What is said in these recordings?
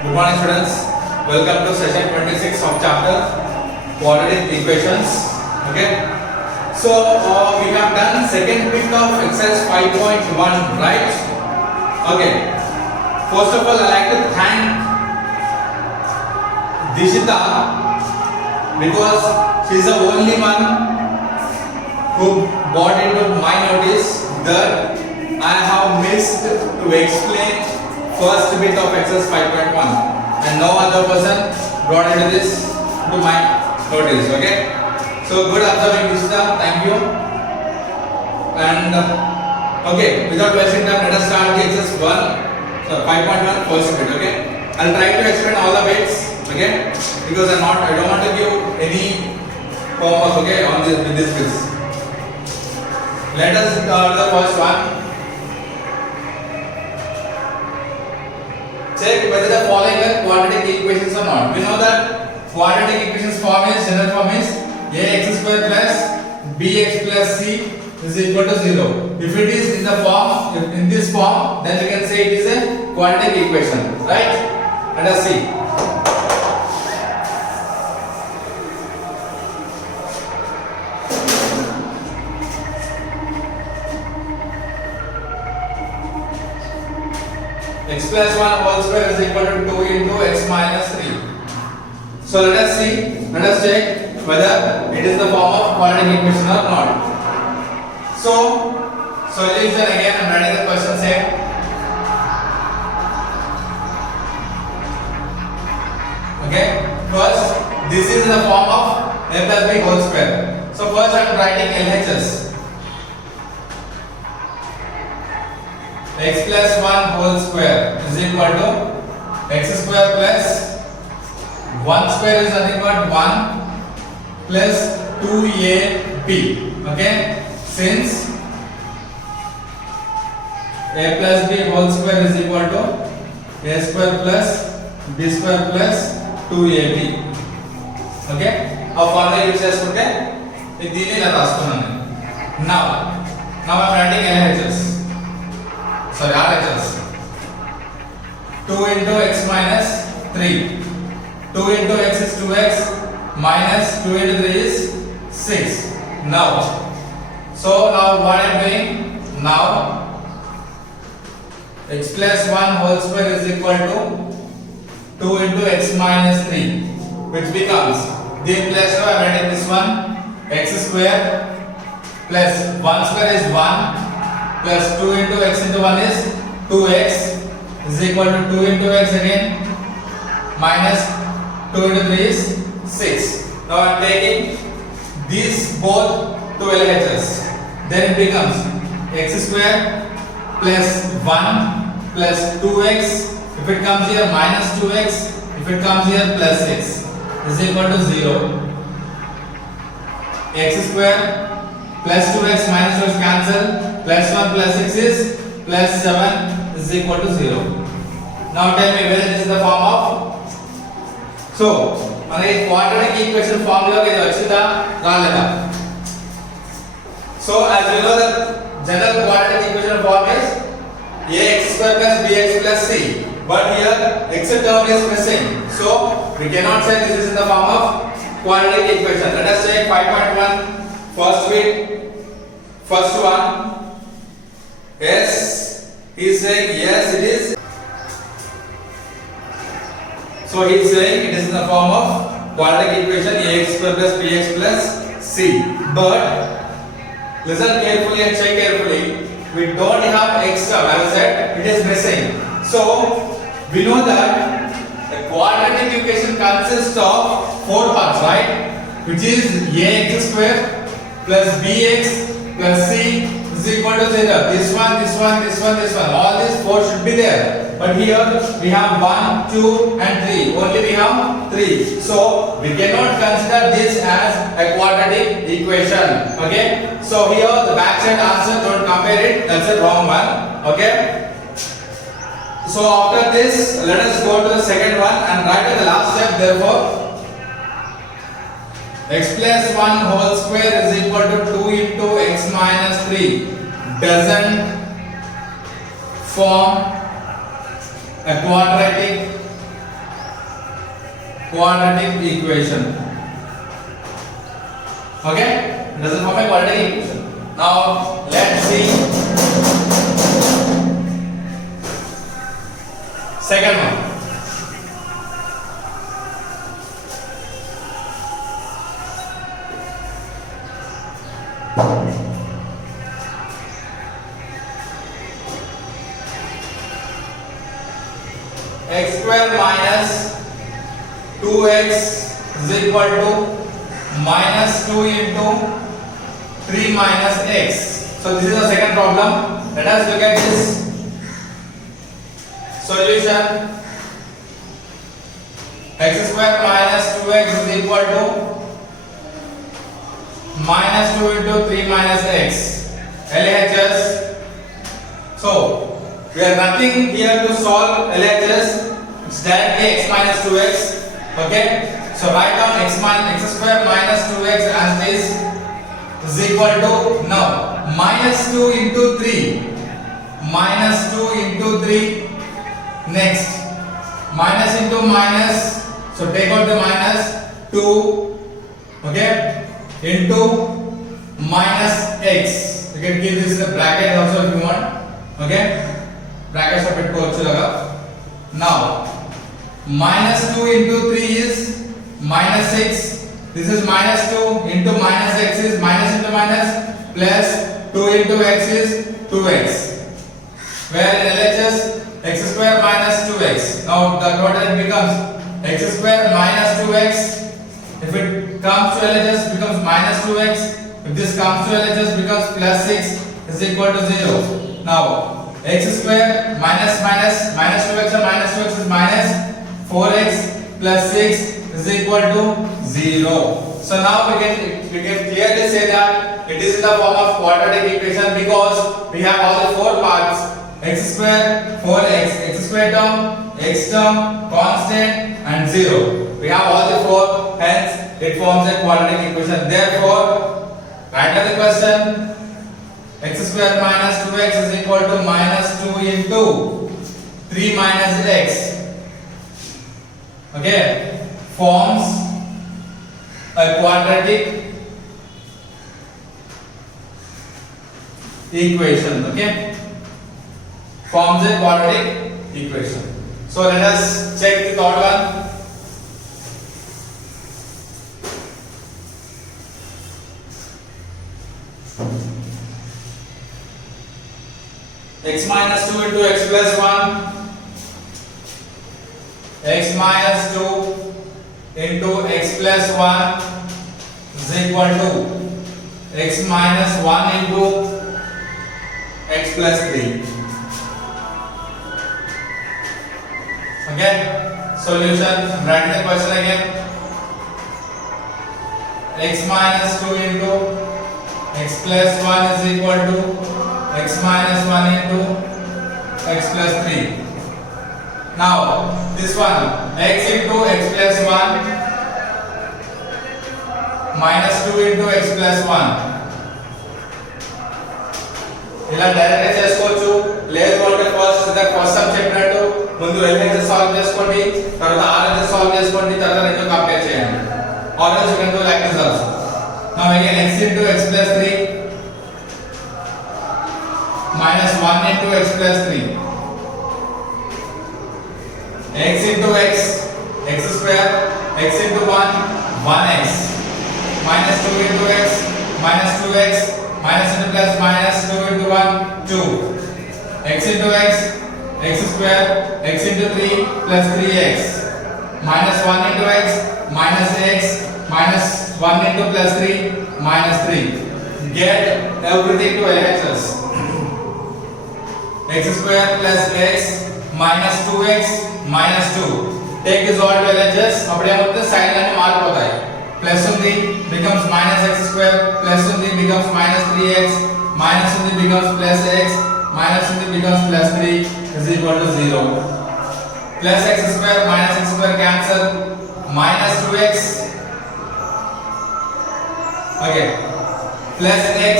Good morning students. Welcome to session 26 of chapter quadratic equations. Okay. So we have done second bit of exercise 5.1, right? Okay. First of all, I like to thank Dishita because she is the only one who brought into my notice that I have missed to explain first bit of exercise 5.1 and no other person brought into this to my notice. Okay, so good observing Dishita, thank you. And okay, without wasting time, let us start the exercise 5.1 first bit. Okay, I'll try to explain all the bits. Okay, because I don't want to give any homework. Okay, on this with this bits. Let us start the first one. Check whether the following are quadratic equations or not. We know that quadratic equations form is general form is ax square plus bx plus c is equal to 0. If it is in the form, in this form, then we can say it is a quadratic equation, right? Let us see. X plus 1 whole square is equal to 2 into x minus 3. So let us see, let us check whether it is the form of quadratic equation or not. So, solution again, I am writing the question same. Okay, first this is in the form of a plus b whole square. So first I am writing LHS. X plus 1 whole square is equal to x square plus 1 square is nothing but 1 plus 2ab. Okay, since a plus b whole square is equal to a square plus b square plus 2ab. Okay, our formula use చేసుకుంటే దీన్ని ఇలా రాసుకున్నాను. Now I am writing LHS. Sorry, RHS. 2 into x minus 3. 2 into x is 2x minus 2 into 3 is 6. Now what I am doing? Now x plus 1 whole square is equal to 2 into x minus 3, which becomes the plus 2. I am writing this one, x square plus 1 square is 1 plus 2 into x into 1 is 2x is equal to 2 into x again minus 2 into 3 is 6. Now I am taking these both to LHS. Then it becomes x square plus 1 plus 2x. If it comes here minus 2x, if it comes here plus 6 is equal to 0. X square plus 2x minus 2x cancel. Plus 1 plus 6 is plus 7 is equal to 0. Now tell me whether this is the form of. So, మనకి quadratic equation formula కి ఇది వచ్చిందా రాలేదా? So as we know the general quadratic equation form is ax square plus bx plus c. But here x term is missing. So we cannot say this is in the form of quadratic equation. Let us check 5.1 first bit. First one. Yes, he is saying yes it is. So he is saying it is in the form of quadratic equation ax square plus bx plus c. But listen carefully and check carefully. We don't have x term. As I said, it is missing. So we know that the quadratic equation consists of 4 parts, right? Which is ax square plus bx plus c is equal to 0. This one, this one, this one, this one. All these 4 should be there. But here we have 1, 2 and 3. Only we have 3. So we cannot consider this as a quadratic equation. Okay. So here the back side answer, don't compare it. That's a wrong one. Okay. So after this, let us go to the second one and write the last step. Therefore, x plus 1 whole square is equal to 2 into x minus 3 doesn't form a quadratic quadratic equation. Okay, it doesn't form a quadratic equation. Now let's see second one. X square minus 2x is equal to minus 2 into 3 minus x. So this is the second problem. Let us look at this solution. X square minus 2x is equal to minus 2 into 3 minus x. LHS. So we are nothing here to solve LHS. It's directly x minus 2x. Okay. So write down x square minus 2x as this is equal to now minus 2 into 3. Minus 2 into 3. Next minus into minus. So take out the minus 2. Okay. Into minus x. You can give this a bracket also if you want. Okay. Brackets of it now minus 2 into 3 is minus 6. This is minus 2 into minus x is minus into minus plus 2 into x is 2x. Where in LHS x square minus 2x. Now the total becomes x square minus 2x. If it comes to LHS becomes minus 2x. If this comes to LHS becomes plus 6 is equal to 0. Now x square minus 2x or minus 2x is minus 4x plus 6 is equal to 0. So now we can clearly say that it is in the form of quadratic equation because we have all the four parts: x square, 4x, x square term, x term, constant and 0. We have all the four, hence it forms a quadratic equation. Therefore, write down the question: x square minus 2x is equal to minus 2 into 3 minus x. Okay, forms a quadratic equation. Okay, forms a quadratic equation. So let us check the third one. X minus 2 into x plus 1. X minus 2 into x plus 1 is equal to x minus 1 into x plus 3. Okay, solution. I'm writing the question again. X minus 2 into x plus 1 is equal to x minus 1 into x plus 3. Now this one, x into x plus 1 minus 2 into x plus 1. ఇలా direct గా చేసుకోవచ్చు. లేదు అంటే first some చెప్పినట్టు ముందు LHS solve చేసుకోండి, తర్వాత RHS solve చేసుకోండి, తర్వాత రెండు కంపేర్ చేయండి. Or else you can do like this also. Now again x into x plus 3 minus 1 into x plus 3. X into x, x square, x into 1, 1x, minus 2 into x, minus 2x, minus into plus minus 2 into 1, 2. X into x, x square, x into 3 plus 3x, minus 1 into x, minus x, minus 1 into plus 3, minus 3. Get everything to LHS. X square plus x minus 2x minus 2. Take this all to LHS. అప్పుడు ఏమవుతుంది, sign అన్ని మారిపోతాయి. Plus ఉంది becomes minus x square, plus ఉంది becomes minus 3x, minus ఉంది becomes plus x, minus ఉంది becomes plus 3 is equal to 0. Plus x square minus x square cancel, minus 2x. Okay, plus x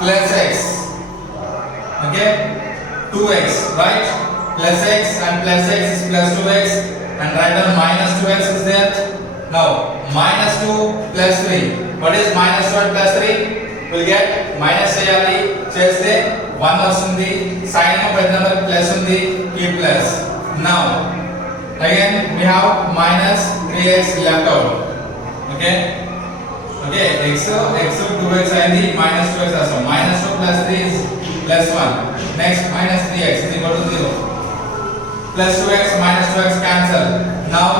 plus x. Okay, 2x, right? Plus x and plus x is plus 2x and write down minus 2x is there. Now minus 2 plus 3. What is minus 2 and plus 3? We'll get minus చేయాలి చేస్తే 1 వస్తుంది. Sign of పెద్ద number plus ఉంది ఈ plus. Now again we have minus 3x left out. Okay, x 2x అయింది minus 2x also. Minus 2 plus 3 is plus 1. Next minus 3x is equal to 0. Plus 2x minus 2x cancel. Now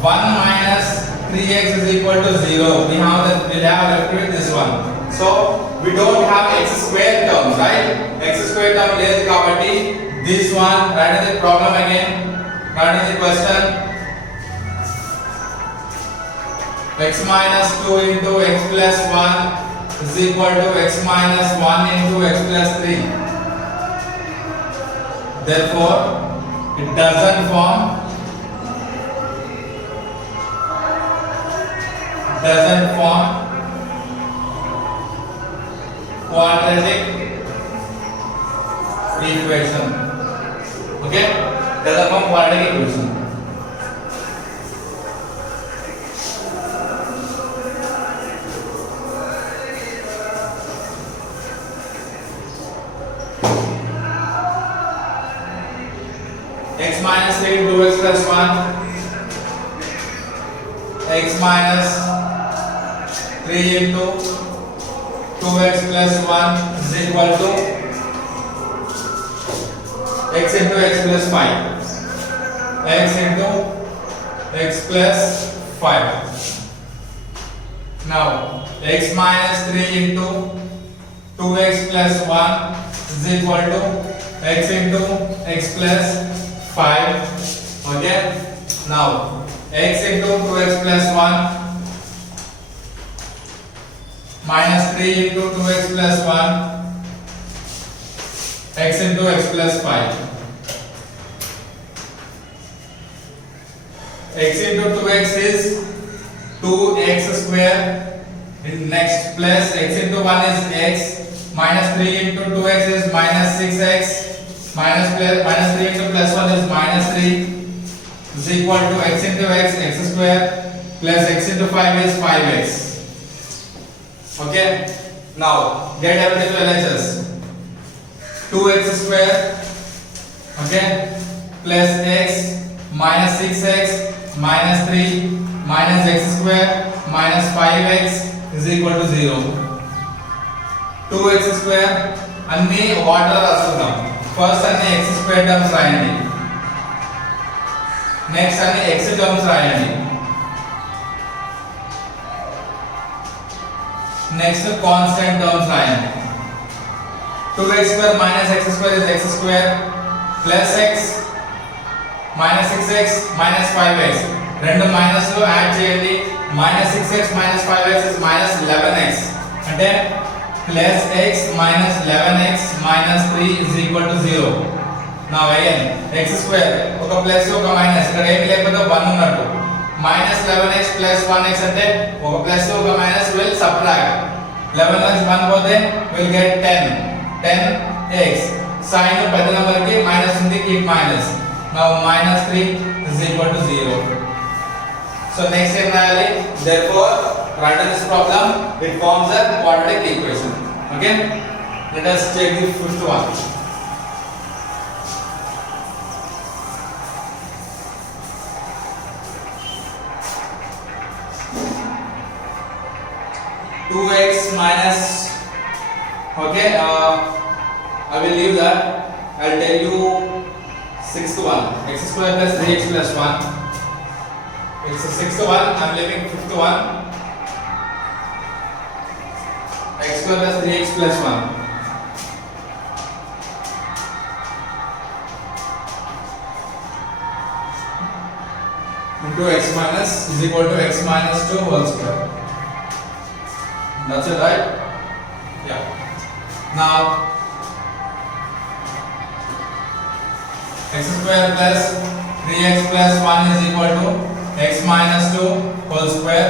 1 minus 3x is equal to 0. We'll have left with this one. So we don't have x square term, right? X square term is kabatti this one. Write in the problem again. Write in the question. X minus 2 into x plus 1 is equal to x minus 1 into x plus 3. Therefore, it doesn't form quadratic equation. Okay, doesn't form quadratic equation. X minus 3 into x plus 1. X minus 3 into 2x plus 1 is equal to x into x plus 5. X into x plus 5. Now x minus 3 into 2x plus 1 is equal to x into x plus 5. Okay, now x into 2x plus 1 minus 3 into 2x plus 1 x into x plus 5. X into 2x is 2x square. In next plus x into 1 is x. Minus 3 into 2x is minus 6x. Minus 3 into plus 1 is minus 3 is equal to x into x square plus x into 5 is 5x. Okay, now get everything to LHS. 2x square, okay, plus x minus 6x minus 3 minus x square minus 5x is equal to 0. 2x square అన్ని water రాస్తున్నాం. First అన్ని x square terms రాయండి. Next అన్ని x terms రాయండి. Next constant terms రాయండి. 2x square minus x square is x square plus x minus 6x minus 5x. రెండు minus లో add చేయండి. minus 6x minus 5x is minus 11x. అంటే plus x minus 11x minus 3 is equal to 0. Now again x square ఒక plus ఒక minus ఇక్కడ ఏమీ లేకపోతే 1 ఉన్నట్టు. minus 11x plus 1x అంటే ఒక ప్లస్ ఒక మైనస్ will subtract. 11 నుంచి 1 పోతే will get 10x. Sign పెద్ద నంబర్ కి మైనస్ ఉంది, keep minus. Now minus 3 is equal to 0. So next ఏం రాయాలి? Therefore write this problem, it forms a quadratic equation. Okay, let us check the first one. 2x minus, okay, I will leave that. I'll tell you sixth one, x square plus 3x plus 1. It's the sixth one, I'm leaving fifth one. X square plus 3x plus 1 into x minus is equal to x minus 2 whole square. That's it, right? Yeah. Now x square plus 3x plus 1 is equal to x minus 2 whole square.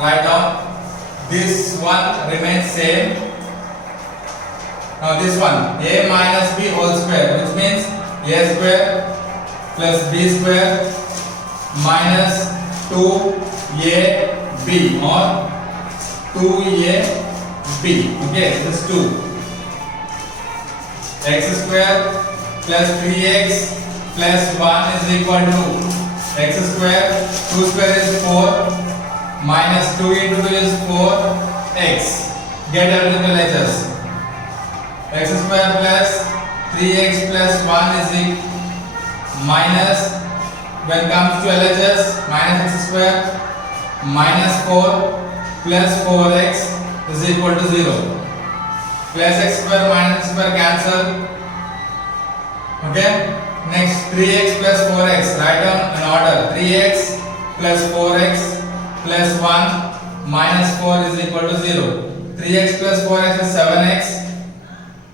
Write down. This one remains same. Now this one a minus b whole square, which means a square plus b square minus 2ab or 2ab. Okay, this is 2. X square plus 3x plus 1 is equal to x square. 2 square is 4 minus 2 into 2 is 4x. Get everything to LHS. X square plus 3x plus 1 is equal minus, when comes to LHS, minus x square minus 4 plus 4x is equal to 0. Plus x square minus x square cancel. Okay. Next 3x plus 4x. Write down in order. 3x plus 4x plus 1 minus 4 is equal to 0. 3x plus 4x is 7x.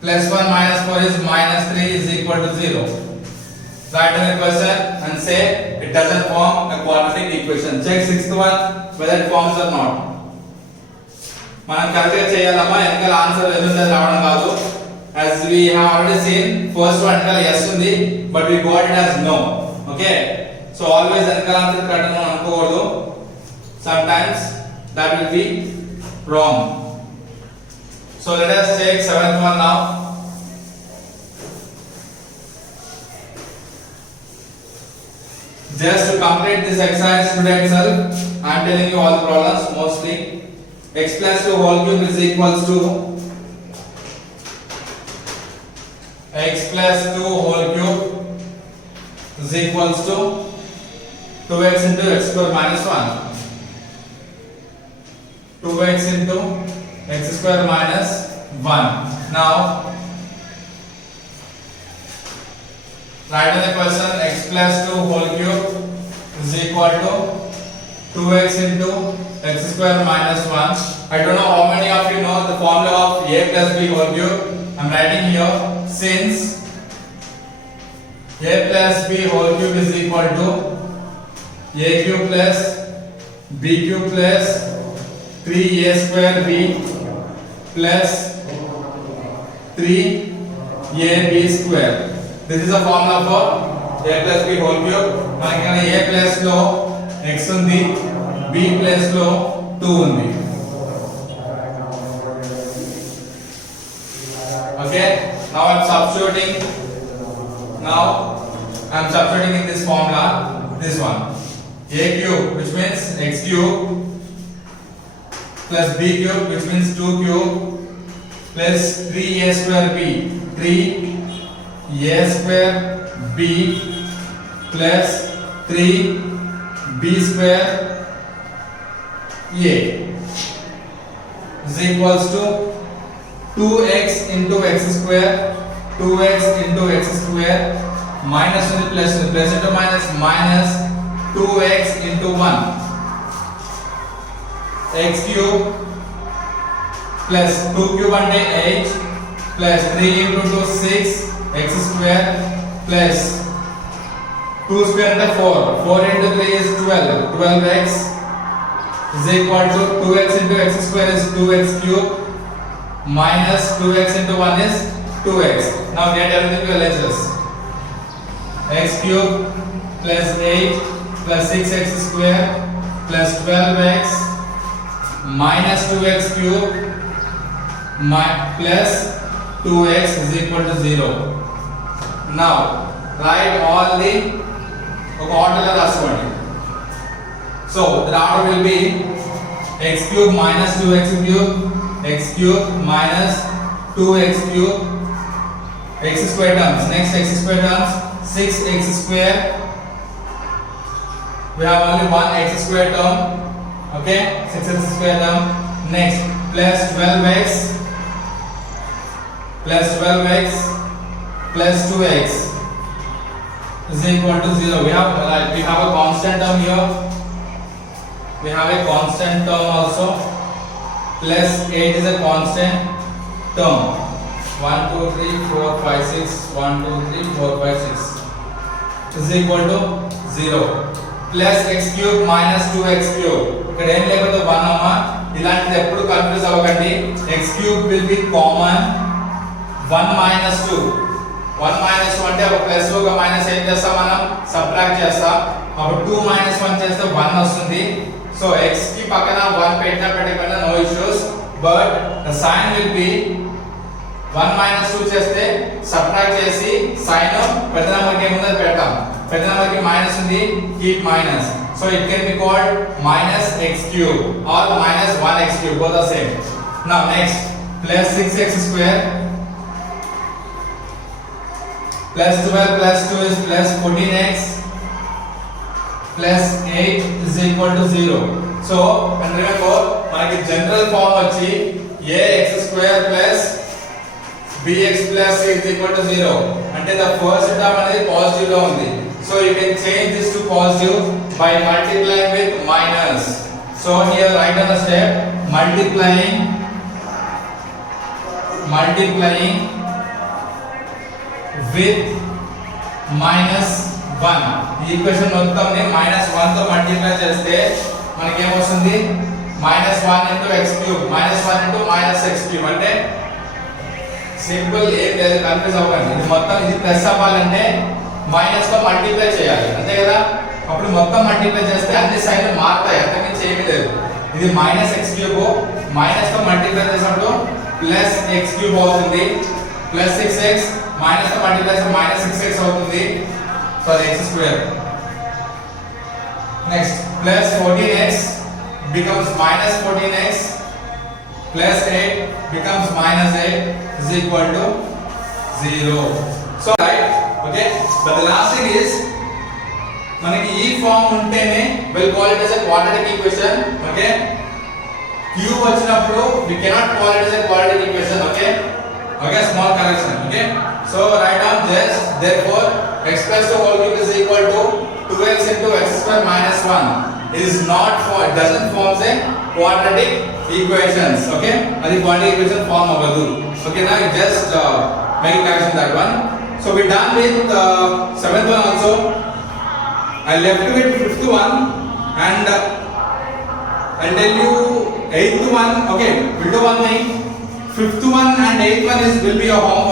Plus 1 minus 4 is minus 3 is equal to 0. Write down the question and say it doesn't form a quadratic equation. Check sixth one whether it forms or not. మనం correct గా చేయాలమ్మా, వెనకాల answer ఎదురుంది రావడం కాదు. As we have already seen, first one వెనకాల yes ఉంది, but we got it as no. Okay, so always వెనకాల answer correct అని అనుకోకూడదు. Sometimes that will be wrong. So let us take seventh one now. Just to complete this exercise today itself, I am telling you all the problems mostly. X plus 2 whole cube is equals to x plus 2 whole cube is equals to 2x into x square minus 1. 2x into x square minus 1. Now write down the question. X plus 2 whole cube is equal to 2x into x square minus 1. I don't know how many of you know the formula of a plus b whole cube. I am writing here, since a plus b whole cube is equal to a cube plus b cube plus 3a square b plus 3ab square. This is a formula for a plus b whole cube. మనకి a plus లో x ఉంది, b plus లో 2 ఉంది. Okay, now I am substituting in this formula this one, a cube which means x cube plus b cube which means 2 cube plus 3a square b, 3a square b plus 3b square a is equals to 2x into x square, 2x into x square minus into plus into minus 2x into 1 x cube plus 2 cube అంటే 8 plus 3 into 2 6 x square plus 2 square అంటే 4 into 3 is 12x is equal to 2x into x square is 2x cube minus 2x into 1 is 2x. Now get everything to LHS. X cube plus 8 plus 6x square plus 12x minus 2x cube plus 2x is equal to 0. Now write all the order రాసుకోండి. So the order will be x cube minus 2x cube, x cube minus 2x cube, x square terms. Next x square terms, 6x square. We have only one x square term. Okay, 6x square term. Next plus 12x plus 2x is equal to 0. We have a constant term here. We have a constant term also. Plus 8 is a constant term. 1 2 3 4 5 6 1 2 3 4 5 6 is equal to 0. Plus x cube minus 2x cube. ఇక్కడ ఏం లేకపోతే 1 అమ్మా. ఇలాంటిది ఎప్పుడు confuse అవ్వకండి. x cube will be common. 1 minus 2 1 minus 2 అంటే ఒక plus ఒక మైనస్ ఏం చేస్తాం మనం సబ్ట్రాక్ట్ చేస్తాం అప్పుడు 2 మైనస్ 1 చేస్తే 1 వస్తుంది సో x కి పక్కన 1 పెట్టినా పెట్టకపోయినా no issues but the sign will be 1 minus 2 చేస్తే సబ్ట్రాక్ట్ చేసి సైన్ పెద్ద నంబర్ కి ముందు పెడతాం పెద్ద నంబర్ కి మైనస్ ఉంది keep minus so it can be called minus x cube or minus 1x cube both are same now next plus 6x square plus 12 plus 2 is plus 14x plus 8 is equal to 0 so and remember మనకి general form వచ్చి ax square plus bx plus c is equal to 0 అంటే the first term అనేది positive లో ఉంది so you can change this to positive by multiplying with minus so here write down the step multiplying with minus 1 ఈ equation మొత్తం ని minus 1 తో multiply చేస్తే మనకి ఏమ వస్తుంది minus 1 into x cube minus 1 into minus x cube అంటే simple ఏం లేదు కన్ఫ్యూజ్ అవ్వకండి ఇది మొత్తం ఇది ప్లస్ అవ్వాలంటే మైనస్ తో మల్టిప్లై చేయాలి అంతే కదా అప్పుడు మొత్తం మల్టిప్లై చేస్తే అన్ని సైన్లు మారుతాయి అంతకుమించి ఏమీ లేదు ఇది మైనస్ ఎక్స్ క్యూబ్ మైనస్ తో మల్టిప్లై చేసినప్పుడు ప్లస్ ఎక్స్ క్యూబ్ అవుతుంది ప్లస్ 6x మైనస్ తో మల్టిప్లై చేస్తే మైనస్ 6x అవుతుంది sorry x square next plus 14x becomes minus 14x plus 8 becomes minus 8 is equal to 0 so right okay but the last thing is మనకి ఈ form ఉంటేనే we'll call it as a quadratic equation okay cube వచ్చినప్పుడు we cannot call it as a quadratic equation okay okay small correction okay so write down just therefore x plus 2 whole cube is equal to 2x into x square minus 1 is not for it doesn't form a quadratic equations okay adi quadratic equation form avadu okay now just make correction that one so we done with seventh one also I left with fifth one and I'll tell you eighth one okay we'll do one thing fifth one and eighth one is will be your homework